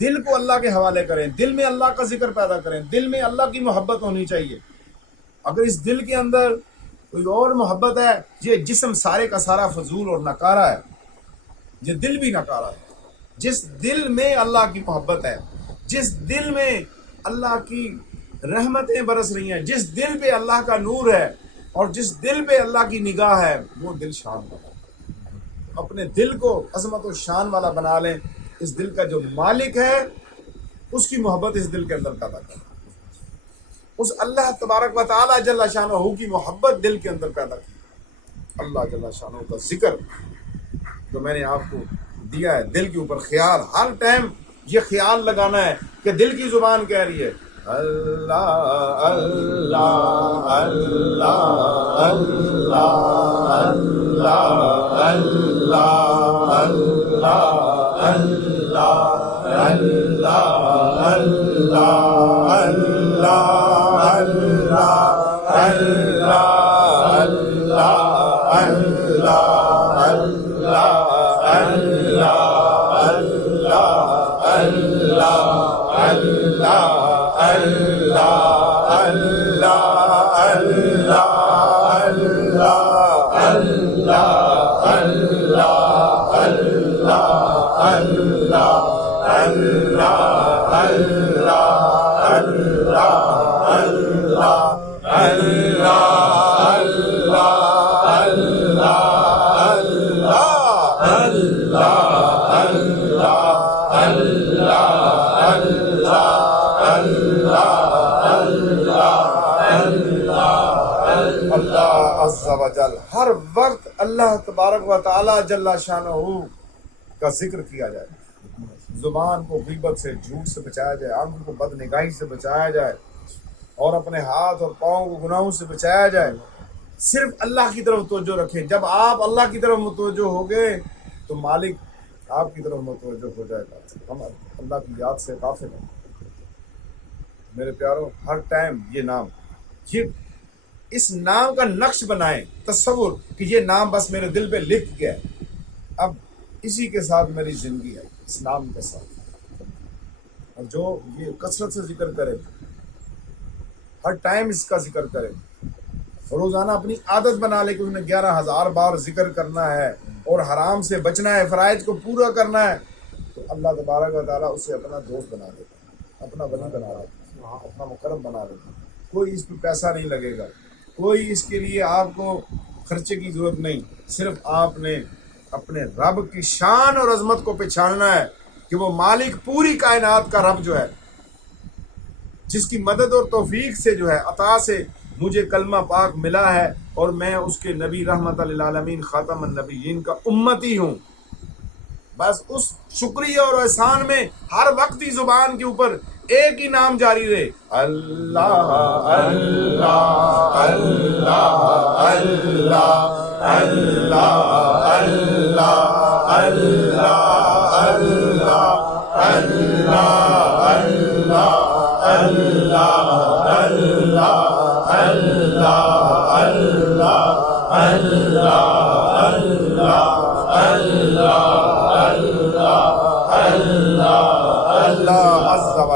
دل کو اللہ کے حوالے کریں، دل میں اللہ کا ذکر پیدا کریں، دل میں اللہ کی محبت ہونی چاہیے۔ اگر اس دل کے اندر کوئی اور محبت ہے، یہ جسم سارے کا سارا فضول اور نکارا ہے، یہ دل بھی نکارا ہے۔ جس دل میں اللہ کی محبت ہے، جس دل میں اللہ کی رحمتیں برس رہی ہیں، جس دل پہ اللہ کا نور ہے اور جس دل پہ اللہ کی نگاہ ہے، وہ دل شان والا ہے۔ اپنے دل کو عظمت و شان والا بنا لیں۔ اس دل کا جو مالک ہے اس کی محبت اس دل کے اندر پیدا کریں، اس اللہ تبارک و تعالی جل شانہ کی محبت دل کے اندر پیدا کی۔ اللہ جل شانہ کا ذکر جو میں نے آپ کو دیا ہے، دل کے اوپر خیال، ہر ٹائم یہ خیال لگانا ہے کہ دل کی زبان کہہ رہی ہے اللہ اللہ اللہ اللہ اللہ اللہ اللہ اللہ اللہ عز و جل۔ ہر وقت اللہ تبارک و تعالی جل شانہ کا ذکر کیا جائے، زبان کو غیبت سے، جھوٹ سے بچایا جائے، آنکھوں کو بد نگاہی سے بچایا جائے، اور اپنے ہاتھ اور پاؤں کو گناہوں سے بچایا جائے۔ صرف اللہ کی طرف توجہ رکھیں۔ جب آپ اللہ کی طرف متوجہ ہو گئے تو مالک آپ کی طرف متوجہ ہو جائے گا۔ ہم اللہ کی یاد سے غافل ہیں میرے پیاروں۔ ہر ٹائم یہ نام، یہ اس نام کا نقش بنائیں، تصور کہ یہ نام بس میرے دل پہ لکھ گیا ہے، اب اسی کے ساتھ میری زندگی ہے، اس نام کے ساتھ۔ اور جو یہ کثرت سے ذکر کرے، ہر ٹائم اس کا ذکر کرے، روزانہ اپنی عادت بنا لے کہ اس نے 11,000 بار ذکر کرنا ہے اور حرام سے بچنا ہے، فرائض کو پورا کرنا ہے، تو اللہ تبارک و تعالیٰ اسے اپنا دوست بنا دیتا ہے، اپنا ولی بنا دیتا ہے، اپنا مقرب بنا دیتا ہے۔ کوئی اس پہ پیسہ نہیں لگے گا، کوئی اس کے لیے آپ کو خرچے کی ضرورت نہیں، صرف آپ نے اپنے رب کی شان اور عظمت کو پہچاننا ہے کہ وہ مالک پوری کائنات کا رب جو ہے، جس کی مدد اور توفیق سے جو ہے، عطا سے مجھے کلمہ پاک ملا ہے اور میں اس کے نبی رحمت للعالمین خاتم النبیین کا امتی ہوں۔ بس اس شکریہ اور احسان میں ہر وقت ہی زبان کے اوپر ایک ہی نام جاری رہے، اللہ اللہ اللہ اللہ اللہ اللہ اللہ اللہ اللہ اللہ اللہ